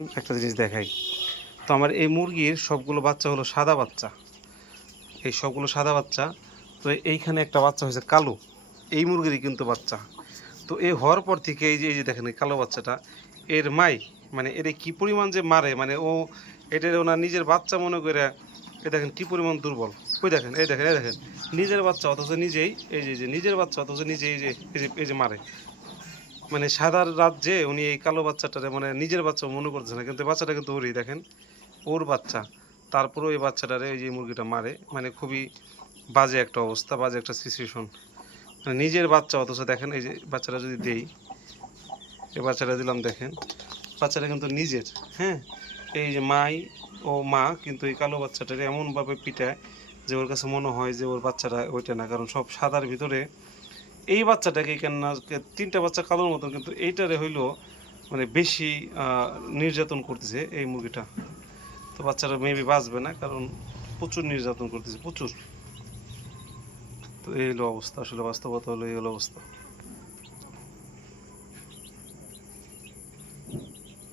একটা জিনিস দেখাই। তো আমার এই মুরগির সবগুলো বাচ্চা হলো সাদা বাচ্চা। এই সবগুলো সাদা বাচ্চা। তো এইখানে একটা বাচ্চা হয়েছে কালো। এই মুরগিরই কিন্তু বাচ্চা। তো এই হওয়ার পর থেকে এই যে দেখেন এই কালো বাচ্চাটা, এর মাই মানে এরে কি পরিমাণ যে মারে, মানে ও এটার ওনার নিজের বাচ্চা মনে করে। এই দেখেন কি পরিমাণ দুর্বল। ওই দেখেন, এই দেখেন নিজের বাচ্চা অথচ নিজেই, এই যে নিজের বাচ্চা অথচ নিজেই এই যে মারে। মানে সাদার রাজ্যে উনি এই কালো বাচ্চাটারে মানে নিজের বাচ্চা মনে করতেছে না, কিন্তু বাচ্চাটা কিন্তু ওরই দেখেন, ওর বাচ্চা। তারপরেও এই বাচ্চাটারে এই যে মুরগিটা মারে, মানে খুবই বাজে একটা অবস্থা, বাজে একটা সিচুয়েশন। মানে নিজের বাচ্চা অথচ দেখেন এই যে বাচ্চাটা যদি দেই, এই বাচ্চাটা দিলাম দেখেন, বাচ্চাটা কিন্তু নিজের। হ্যাঁ, এই যে মাই ও মা কিন্তু এই কালো বাচ্চাটারে এমনভাবে পিটায় যে ওর কাছে মনে হয় যে ওর বাচ্চাটা ওইটা না, কারণ সব সাদার ভিতরে এই বাচ্চাটাকে কেন না, তিনটা বাচ্চা কালোর মতন, কিন্তু এইটারে হইলো মানে বেশি নির্যাতন করতেছে এই মুরগিটা। তো বাচ্চারা মেবি বাঁচবে না, কারণ প্রচুর নির্যাতন করতেছে, প্রচুর। তো এই হলো অবস্থা, আসলে বাস্তবতা হলো এই হলো অবস্থা।